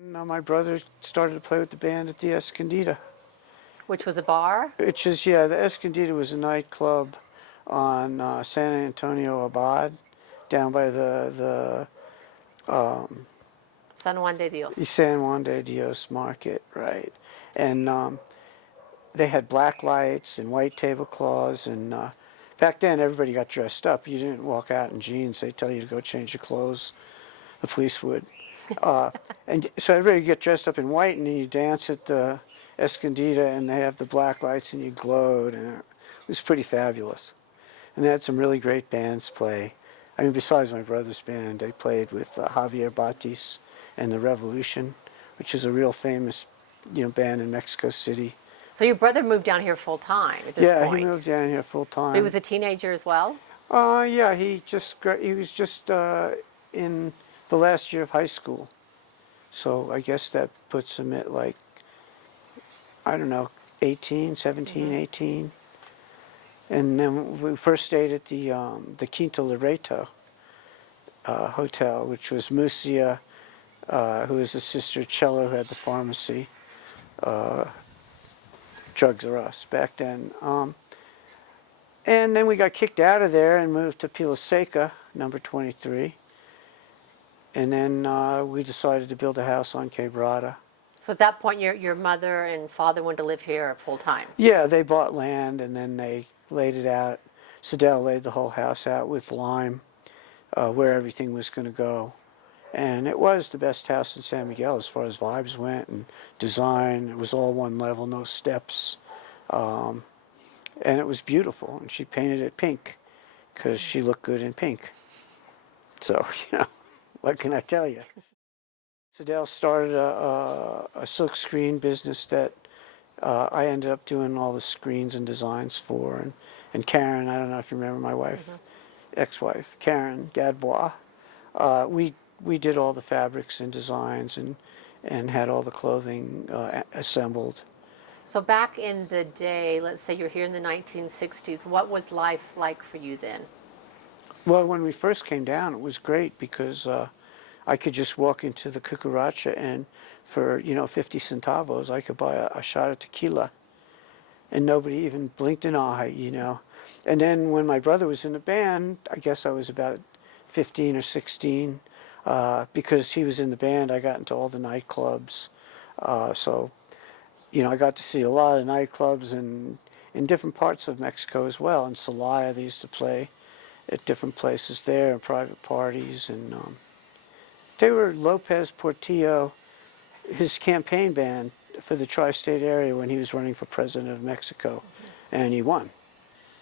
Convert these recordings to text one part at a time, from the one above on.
And, my brother started to play with the band at the Escondida. Which was a bar? Which is, yeah, the Escondida was a nightclub on San Antonio Abad, down by the San Juan de Dios. San Juan de Dios market, right? And they had black lights and white tablecloths. And back then, everybody got dressed up. You didn't walk out in jeans. They tell you to go change your clothes. The police would. Uh, and so everybody get dressed up in white, and then you dance at the Escondida, and they have the black lights, and you glowed, and it was pretty fabulous. And they had some really great bands play. I mean, besides my brother's band, they played with Javier Batis and the Revolution, which is a real famous, band in Mexico City. So your brother moved down here full time at this Yeah, point. he moved down here full time. He was a teenager as well? Yeah, he was just in the last year of high school. So I guess that puts him at like, I don't know, 18, 17, 18. And then we first stayed at the Quinta Loreto hotel, which was Musia, who was the sister of Cello, who had the pharmacy. Drugs R Us back then. And then we got kicked out of there and moved to Pila Seca, number 23. And then we decided to build a house on Quebrada. So at that point, your mother and father wanted to live here full time? Yeah, they bought land and then they laid it out. Sidel laid the whole house out with lime, where everything was going to go. And it was the best house in San Miguel as far as vibes went and design. It was all one level, no steps. And it was beautiful. And she painted it pink because she looked good in pink. So, what can I tell you? Sidel started a silk screen business that I ended up doing all the screens and designs for. And Karen, I don't know if you remember my wife, ex-wife, Karen Gadbois. We did all the fabrics and designs and had all the clothing assembled. So back in the day, let's say you're here in the 1960s, what was life like for you then? Well, when we first came down, it was great because I could just walk into the cucaracha and for, 50 centavos, I could buy a shot of tequila. And nobody even blinked an eye, And then when my brother was in the band, I guess I was about 15 or 16. Because he was in the band, I got into all the nightclubs. So, I got to see a lot of nightclubs in different parts of Mexico as well. In Celaya, they used to play at different places there, and private parties. And they were Lopez Portillo, his campaign band for the tri-state area when he was running for president of Mexico, and he won.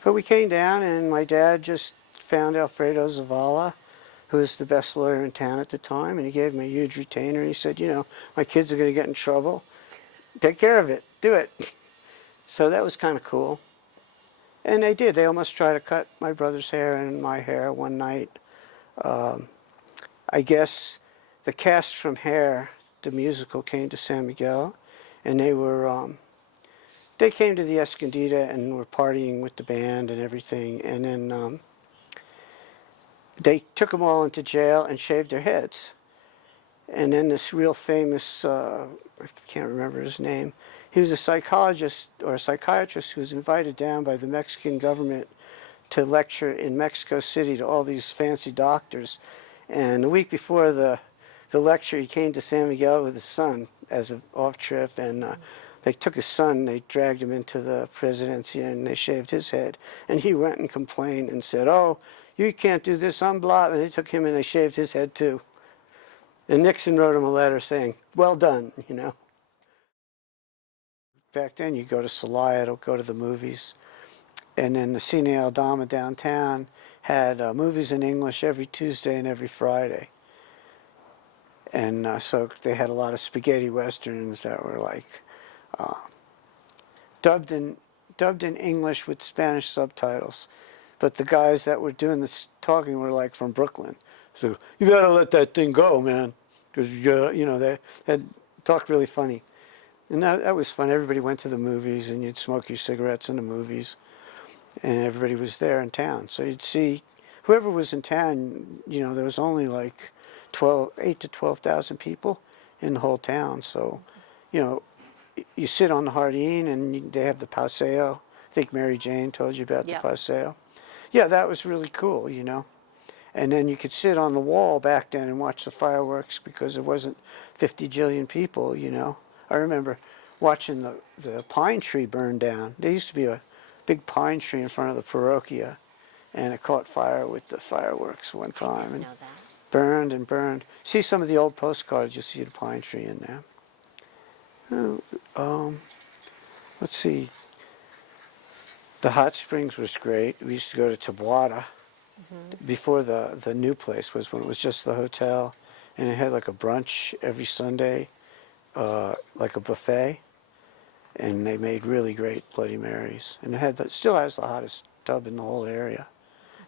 But we came down, and my dad just found Alfredo Zavala, who was the best lawyer in town at the time, and he gave him a huge retainer. He said, my kids are going to get in trouble. Take care of it. Do it. So that was kind of cool. And they did. They almost tried to cut my brother's hair and my hair one night. I guess the cast from Hair, the musical, came to San Miguel, and they came to the Escondida and were partying with the band and everything. And then they took them all into jail and shaved their heads. And then this real famous, I can't remember his name, he was a psychologist or a psychiatrist who was invited down by the Mexican government to lecture in Mexico City to all these fancy doctors. And the week before the lecture, he came to San Miguel with his son as an off trip, and they took his son, they dragged him into the presidency, and they shaved his head. And he went and complained and said, "Oh, you can't do this, I'm blah." And they took him and they shaved his head too. And Nixon wrote him a letter saying, "Well done," Back then, you go to Celaya to go to the movies. And then the Cine Aldama downtown had movies in English every Tuesday and every Friday. And so they had a lot of spaghetti westerns that were like dubbed in English with Spanish subtitles. But the guys that were doing this talking were like from Brooklyn. So you gotta let that thing go, man, because they had talked really funny, and that was fun. Everybody went to the movies, and you'd smoke your cigarettes in the movies, and everybody was there in town. So you'd see whoever was in town. There was only like 8 to 12,000 people. in the whole town. So, you know, you sit on the Hardin and they have the Paseo. I think Mary Jane told you about the Yeah. Paseo. Yeah, that was really cool, you know. And then you could sit on the wall back then and watch the fireworks because there wasn't 50 jillion people, you know. I remember watching the pine tree burn down. There used to be a big pine tree in front of the parochia, and it caught fire with the fireworks one I time didn't and know that. burned and burned. See some of the old postcards, you'll see the pine tree in there. Let's see. The hot springs was great. We used to go to Tabuada before the new place was when it was just the hotel, and it had like a brunch every Sunday, like a buffet, and they made really great Bloody Marys, and it still has the hottest tub in the whole area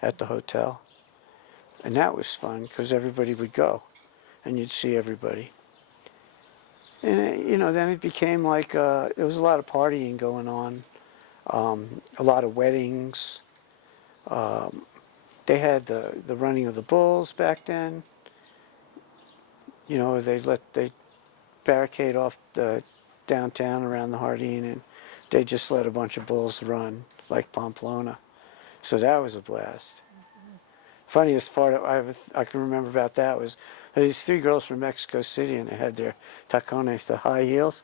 at the hotel, and that was fun because everybody would go, and you'd see everybody. And you know, then it became like there was a lot of partying going on, a lot of weddings. They had the running of the bulls back then. You know, they barricade off the downtown around the Hardin, and they just let a bunch of bulls run like Pamplona. So that was a blast. Funniest part I can remember about that was these three girls from Mexico City, and they had their tacones, the high heels,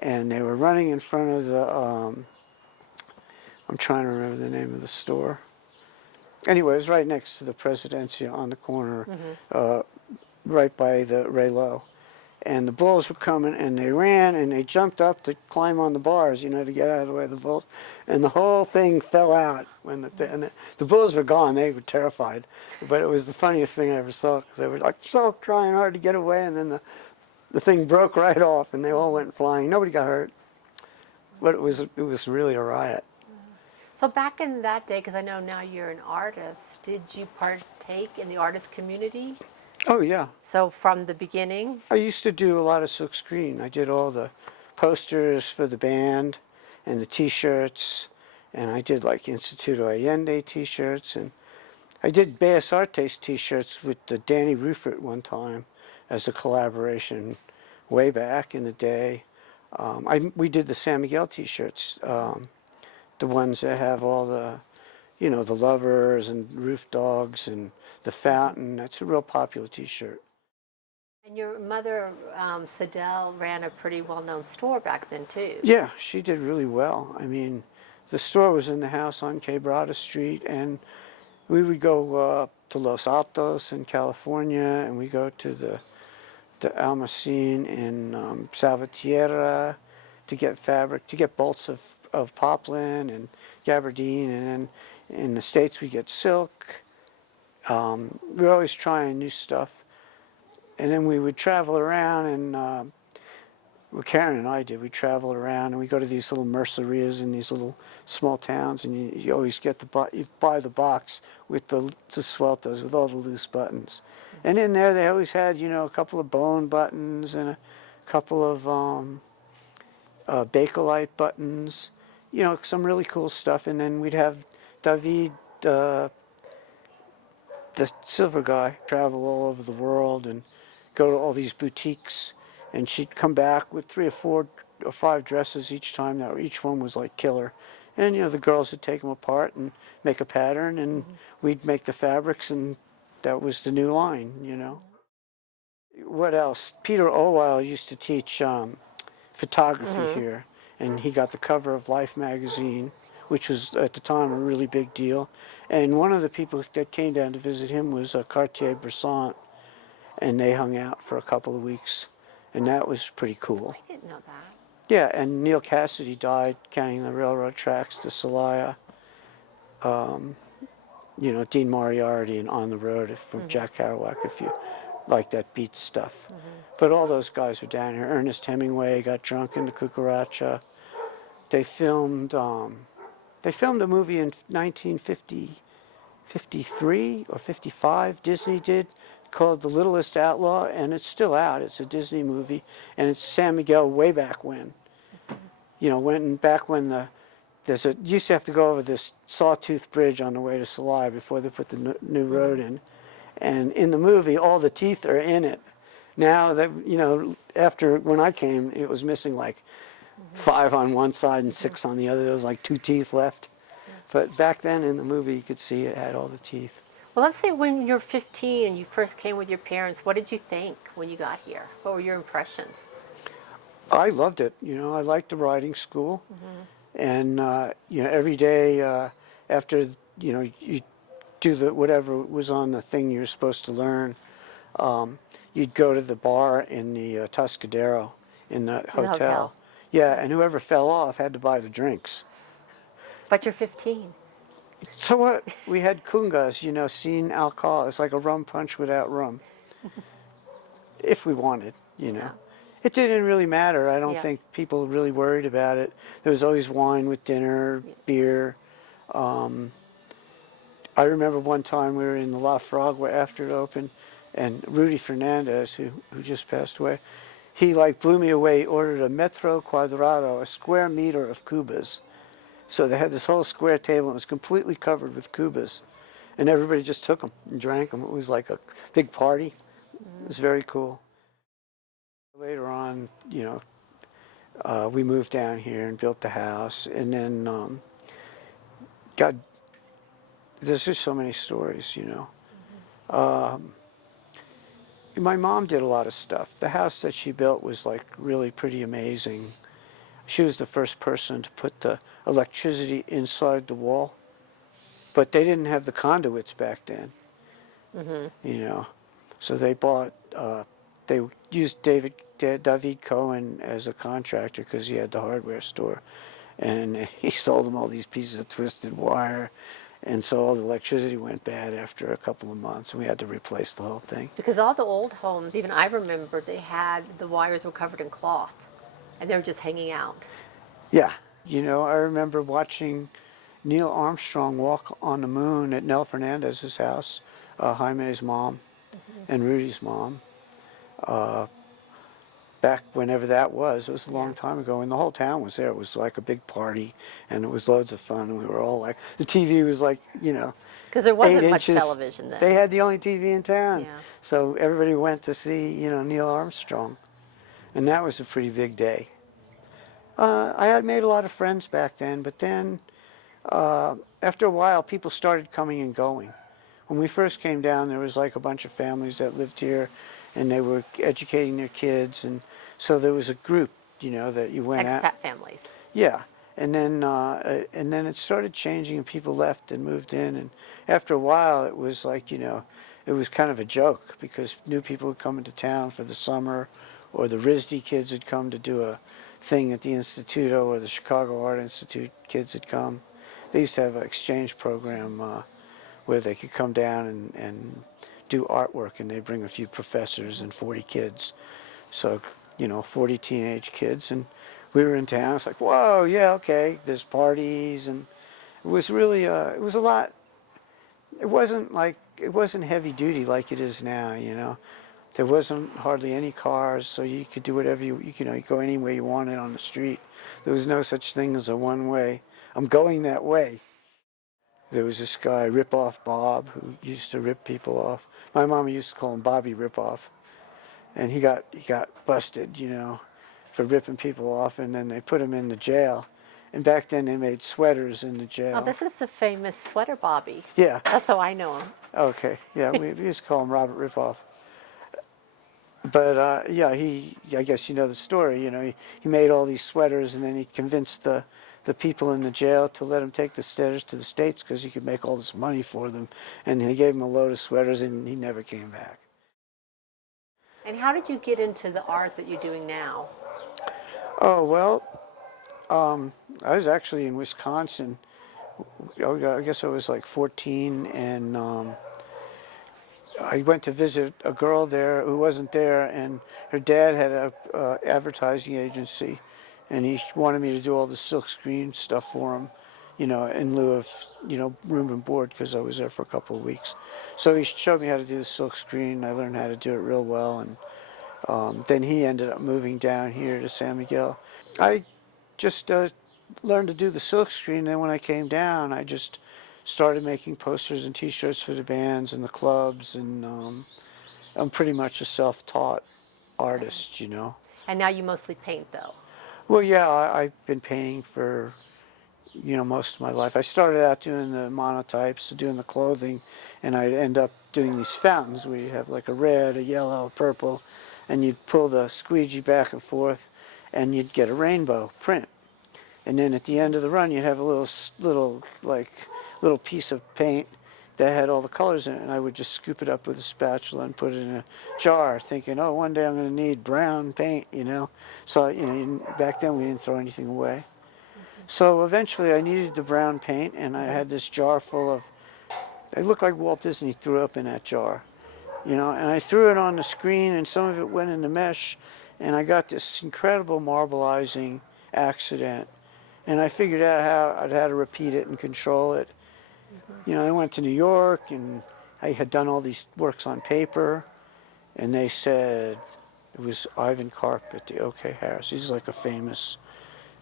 and they were running in front of the. I'm trying to remember the name of the store. Anyway, it was right next to the Presidencia on the corner, right by the Relo. And the bulls were coming, and they ran, and they jumped up to climb on the bars, you know, to get out of the way of the bulls. And the whole thing fell out when the bulls were gone. They were terrified, but it was the funniest thing I ever saw because they were like so trying hard to get away, and then the thing broke right off, and they all went flying. Nobody got hurt, but it was really a riot. So back in that day, because I know now you're an artist, did you partake in the artist community? Oh yeah, So from the beginning? I used to do a lot of silk screen. I did all the posters for the band and the T-shirts, and I did like Instituto Allende T-shirts, and I did Bellas Artes T-shirts with the Danny Rufert one time as a collaboration way back in the day. We did the San Miguel T-shirts, the ones that have all the, you know, the lovers and roof dogs and the fountain. That's a real popular T-shirt. And your mother, Sidel, ran a pretty well-known store back then too. Yeah, she did really well. I mean, the store was in the house on Quebrada Street, and we would go to Los Altos in California, and we go to the Almacén in Salvatierra to get fabric, to get bolts of poplin and gabardine, and then in the States we get silk. We're always trying new stuff. And then we would travel around, and well, Karen and I did. We travel around, and we go to these little mercerias in these little small towns, and you always get you buy the box with the sueltas, with all the loose buttons. And in there, they always had, you know, a couple of bone buttons and a couple of Bakelite buttons, you know, some really cool stuff. And then we'd have David, the silver guy, travel all over the world and go to all these boutiques, and she'd come back with 3 or 4 or 5 dresses each time. That each one was like killer, and you know the girls would take them apart and make a pattern, and we'd make the fabrics, and that was the new line. You know. What else? Peter Olwell used to teach photography here, and he got the cover of Life magazine, which was at the time a really big deal. And one of the people that came down to visit him was Cartier-Bresson, and they hung out for a couple of weeks, and that was pretty cool. I didn't know that. Yeah, and Neil Cassidy died counting the railroad tracks to Celaya. You know, Dean Moriarty and On the Road from Jack Kerouac, if you like that beat stuff. But all those guys were down here. Ernest Hemingway got drunk in the cucaracha. They filmed a movie in 1953 or 55, Disney did, called The Littlest Outlaw, and it's still out. It's a Disney movie, and it's San Miguel way back when. You know, back when you used to have to go over this sawtooth bridge on the way to Celaya before they put the new road in. And in the movie, all the teeth are in it. Now that, after when I came, it was missing like 5 on one side and 6 on the other. There was like 2 teeth left. But back then in the movie, you could see it had all the teeth. Well, let's say when you're 15 and you first came with your parents, what did you think when you got here? What were your impressions? I loved it. I liked the riding school. And, every day after, you do whatever was on the thing you're supposed to learn, you'd go to the bar in the Tuscadero in the In the hotel. Yeah, and whoever fell off had to buy the drinks. But you're 15. So what? We had kungas, sin alcohol. It's like a rum punch without rum. If we wanted. Yeah. It didn't really matter. I don't Yeah. think people really worried about it. There was always wine with dinner, beer. I remember one time we were in the La Fragua after it opened, and Rudy Fernandez, who just passed away, he blew me away. He ordered a metro cuadrado, a square meter of cubas. So they had this whole square table, and it was completely covered with cubas. And everybody just took them and drank them. It was like a big party. It was very cool. Later on, we moved down here and built the house. And then, God, there's just so many stories, My mom did a lot of stuff. The house that she built was really pretty amazing. She was the first person to put the electricity inside the wall, but they didn't have the conduits back then. So they bought. They used David Cohen as a contractor because he had the hardware store, and he sold them all these pieces of twisted wire, and so all the electricity went bad after a couple of months, and we had to replace the whole thing. Because all the old homes, even I remember, the wires were covered in cloth, and they were just hanging out. Yeah, I remember watching Neil Armstrong walk on the moon at Nell Fernandez's house, Jaime's mom and Rudy's mom. Back whenever that was, it was a long time ago, and the whole town was there. It was like a big party, and it was loads of fun, and we were all the TV was Because there wasn't 8 much inches. television then. They had the only TV in town. Yeah. So everybody went to see, Neil Armstrong. And that was a pretty big day. I had made a lot of friends back then, but then after a while, people started coming and going. When we first came down, there was a bunch of families that lived here, and they were educating their kids, and so there was a group, that you went Expat at. families. Yeah, and then it started changing, and people left and moved in, and after a while, it was it was kind of a joke because new people would come into town for the summer, or the RISD kids would come to do a thing at the Instituto, or the Chicago Art Institute kids would come. They used to have an exchange program where they could come down and do artwork, and they bring a few professors and 40 kids. So, 40 teenage kids, and we were in town. It's like, whoa, yeah, okay, there's parties, and it was really, it was a lot. It wasn't heavy duty like it is now, There wasn't hardly any cars, so you could do whatever you go anywhere you wanted on the street. There was no such thing as a one-way. I'm going that way. There was this guy, Rip-Off Bob, who used to rip people off. My mama used to call him Bobby Rip-Off. And he got busted, for ripping people off, and then they put him in the jail. And back then they made sweaters in the jail. Oh, this is the famous Sweater Bobby. Yeah. That's how I know him. Okay. Yeah, we used to call him Robert Rip-Off. But I guess you know the story. He made all these sweaters, and then he convinced the people in the jail to let him take the sweaters to the States because he could make all this money for them. And he gave him a load of sweaters, and he never came back. And how did you get into the art that you're doing now? Oh, well, I was actually in Wisconsin. I guess I was 14, and I went to visit a girl there who wasn't there, and her dad had a advertising agency, and he wanted me to do all the silkscreen stuff for him, in lieu of, room and board, because I was there for a couple of weeks. So he showed me how to do the silkscreen. I learned how to do it real well, and then he ended up moving down here to San Miguel. I just learned to do the silkscreen, and then when I came down, I just started making posters and T-shirts for the bands and the clubs, and I'm pretty much a self-taught artist, you know. And now you mostly paint, though. Well, yeah, I've been painting for, you know, most of my life. I started out doing the monotypes, doing the clothing, and I'd end up doing these fountains where you have like a red, a yellow, a purple, and you'd pull the squeegee back and forth, and you'd get a rainbow print. And then at the end of the run, you'd have a little piece of paint that had all the colors in it, and I would just scoop it up with a spatula and put it in a jar, thinking, oh, one day I'm going to need brown paint, you know. So, you know, back then we didn't throw anything away. So eventually I needed the brown paint, and I had this jar full of, it looked like Walt Disney threw up in that jar, you know, and I threw it on the screen, and some of it went in the mesh, and I got this incredible marbleizing accident, and I figured out how to repeat it and control it. You know, I went to New York, and I had done all these works on paper, and they said, it was Ivan Karp at the OK Harris. He's like a famous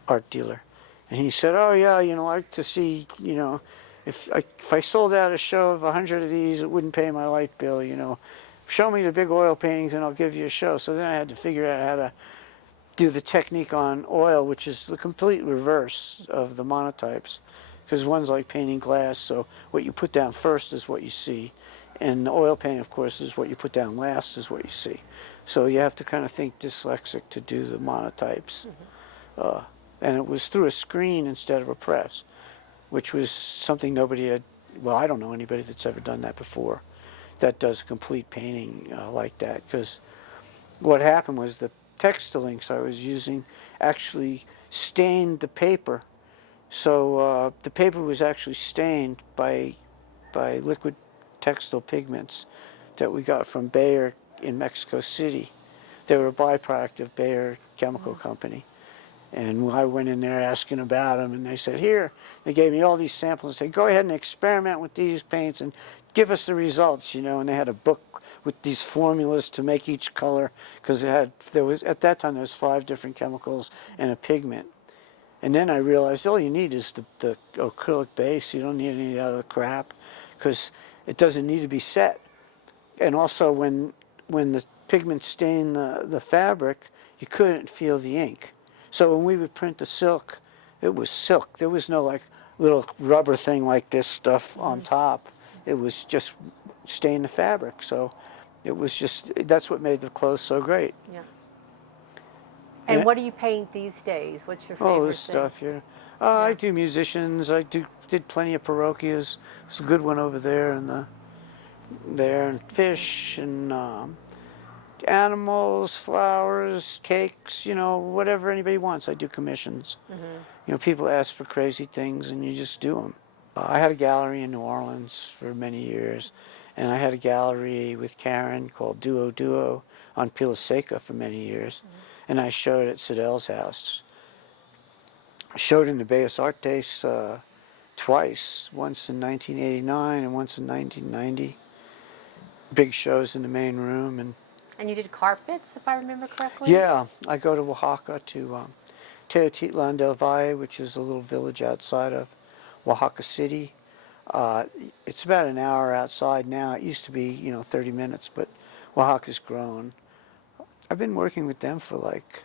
art dealer. And he said, oh yeah, you know, I'd like to see, you know, if I sold out a show of 100 of these, it wouldn't pay my light bill, you know. Show me the big oil paintings and I'll give you a show. So then I had to figure out how to do the technique on oil, which is the complete reverse of the monotypes. Because one's like painting glass, so what you put down first is what you see. And the oil painting, of course, is what you put down last is what you see. So you have to kind of think dyslexic to do the monotypes. And it was through a screen instead of a press, which was something nobody had, well, I don't know anybody that's ever done that before, that does a complete painting like that. Because what happened was the textile inks I was using actually stained the paper. So the paper was actually stained by liquid textile pigments that we got from Bayer in Mexico City. They were a byproduct of Bayer Chemical Company. And I went in there asking about them, and they said, here, they gave me all these samples and said, go ahead and experiment with these paints and give us the results, you know. And they had a book with these formulas to make each color, because at that time there was 5 different chemicals and a pigment. And then I realized all you need is the acrylic base. You don't need any other crap, because it doesn't need to be set. And also when the pigment stained the fabric, you couldn't feel the ink. So when we would print the silk, it was silk. There was no like little rubber thing like this stuff on top. It was just stain the fabric. So it was just, that's what made the clothes so great. Yeah. And what do you paint these days? What's your favorite All this thing? stuff here. I do musicians. I did plenty of parochias. It's a good one over there, and and fish and animals, flowers, cakes. You know, whatever anybody wants. I do commissions. You know, people ask for crazy things, and you just do them. I had a gallery in New Orleans for many years, and I had a gallery with Karen called Duo on Pila Seca for many years. And I showed at Siddell's house. I showed in the Bellas Artes twice, once in 1989 and once in 1990. Big shows in the main room. And you did carpets, if I remember correctly? Yeah, I go to Oaxaca to Teotitlan del Valle, which is a little village outside of Oaxaca City. It's about an hour outside now. It used to be, you know, 30 minutes, but Oaxaca's grown. I've been working with them for like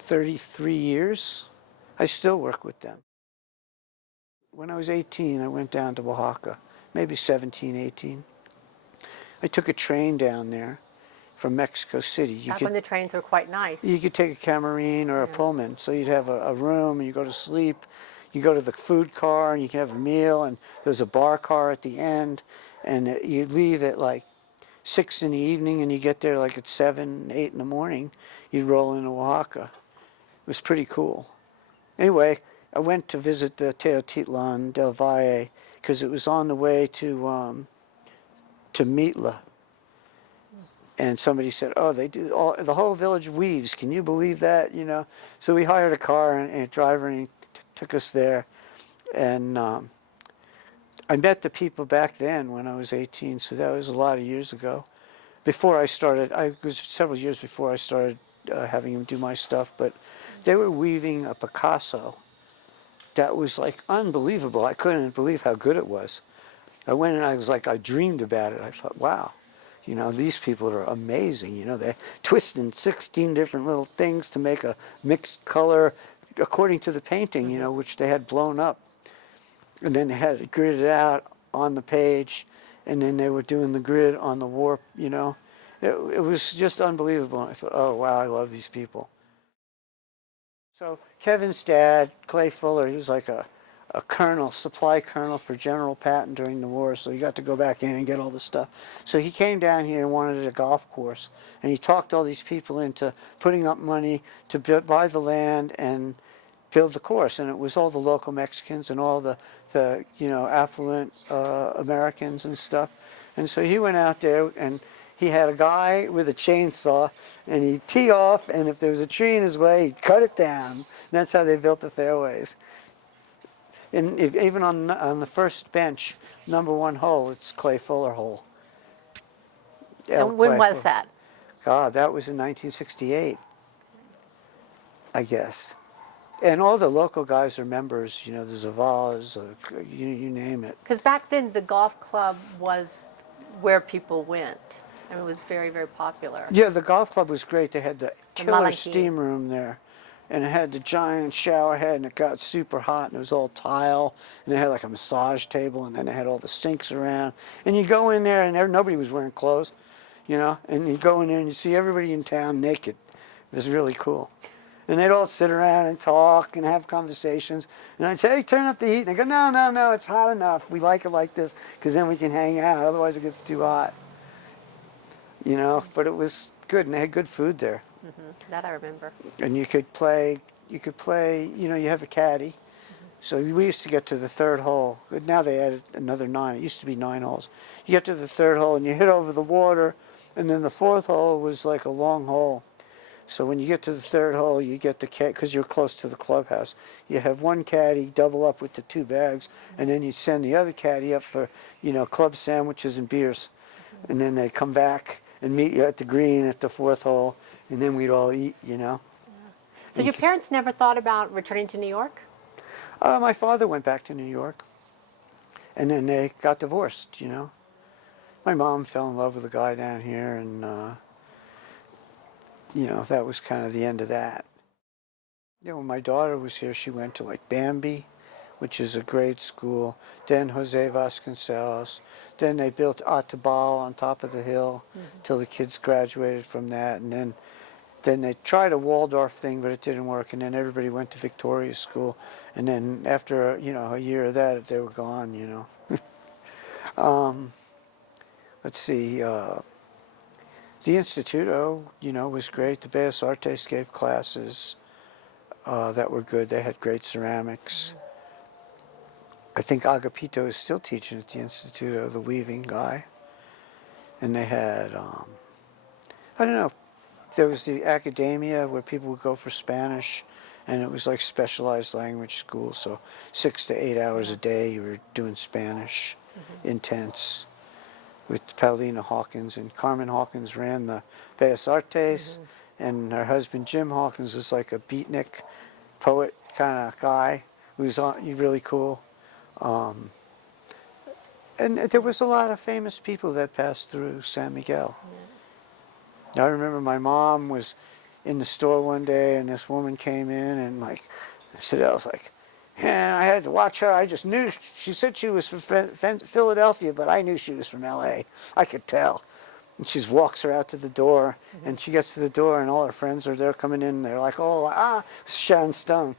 33 years. I still work with them. When I was 18, I went down to Oaxaca, maybe 17, 18. I took a train down there from Mexico City. Back when the trains were quite nice. You could take a Camarine or a Pullman, so you'd have a room and you go to sleep. You go to the food car and you can have a meal, and there's a bar car at the end, and you leave at like 6 in the evening and you get there like at 7, 8 in the morning. You'd roll into Oaxaca. It was pretty cool. Anyway, I went to visit the Teotitlan del Valle because it was on the way to Mitla. And somebody said, oh, they do the whole village weaves. Can you believe that? You know. So we hired a car and a driver, and he took us there. And I met the people back then when I was 18, so that was a lot of years ago. Before I started, it was several years before I started having them do my stuff, but they were weaving a Picasso that was like unbelievable. I couldn't believe how good it was. I went and I was like, I dreamed about it. I thought, wow. You know, these people are amazing. You know, they're twisting 16 different little things to make a mixed color according to the painting, you know, which they had blown up. And then they had it gridded out on the page, and then they were doing the grid on the warp, you know. It was just unbelievable. I thought, oh, wow, I love these people. So Kevin's dad, Clay Fuller, he was like a colonel, supply colonel for General Patton during the war, so he got to go back in and get all the stuff. So he came down here and wanted a golf course, and he talked all these people into putting up money to buy the land and build the course. And it was all the local Mexicans and all the you know, affluent Americans and stuff. And so he went out there, and he had a guy with a chainsaw, and he'd tee off, and if there was a tree in his way, he'd cut it down. And that's how they built the fairways. And even on the first bench, number 1 hole, it's Clay Fuller hole. And when was that? God, that was in 1968, I guess. And all the local guys are members, you know, the Zavalas, you name it. Because back then the golf club was where people went. I mean, it was very, very popular. Yeah, the golf club was great. They had the killer Malanquin. steam room there. And it had the giant shower head, and it got super hot, and it was all tile. And they had like a massage table, and then they had all the sinks around. And you go in there, and nobody was wearing clothes, you know. And you go in there, and you see everybody in town naked. It was really cool. And they'd all sit around and talk and have conversations. And I'd say, hey, turn up the heat. And they go, no, no, no, it's hot enough. We like it like this, because then we can hang out. Otherwise, it gets too hot. You know, but it was good, and they had good food there. That I remember. And you could play, you know, you have a caddy. So we used to get to the 3rd hole. But now they added another 9. It used to be 9 holes. You get to the 3rd hole, and you hit over the water, and then the 4th hole was like a long hole. So when you get to the 3rd hole, you get the caddy, because you're close to the clubhouse. You have one caddy double up with the 2 bags, and then you send the other caddy up for, you know, club sandwiches and beers. And then they come back and meet you at the green at the 4th hole, and then we'd all eat, you know. So your parents never thought about returning to New York? My father went back to New York, and then they got divorced, you know. My mom fell in love with a guy down here, and, you know, that was kind of the end of that. You know, when my daughter was here, she went to like Bambi, which is a grade school, then Jose Vasconcelos, then they built Atibal on top of the hill till the kids graduated from that, and then they tried a Waldorf thing, but it didn't work, and then everybody went to Victoria School, and then after, you know, a year of that, they were gone, you know. Let's see, the Instituto, you know, was great. The Bellas Artes gave classes that were good. They had great ceramics. I think Agapito is still teaching at the Instituto, the weaving guy. And they had, I don't know, there was the academia where people would go for Spanish, and it was like specialized language school, so 6 to 8 hours a day you were doing Spanish, intense, with Paulina Hawkins. And Carmen Hawkins ran the Bellas Artes, and her husband Jim Hawkins was like a beatnik poet kind of guy who was really cool. And there was a lot of famous people that passed through San Miguel. I remember my mom was in the store one day, and this woman came in, and like, I was like, and I had to watch her. I just knew, she said she was from Philadelphia, but I knew she was from LA. I could tell. And she walks her out to the door, and she gets to the door, and all her friends are there coming in, and they're like, oh, Sharon Stone.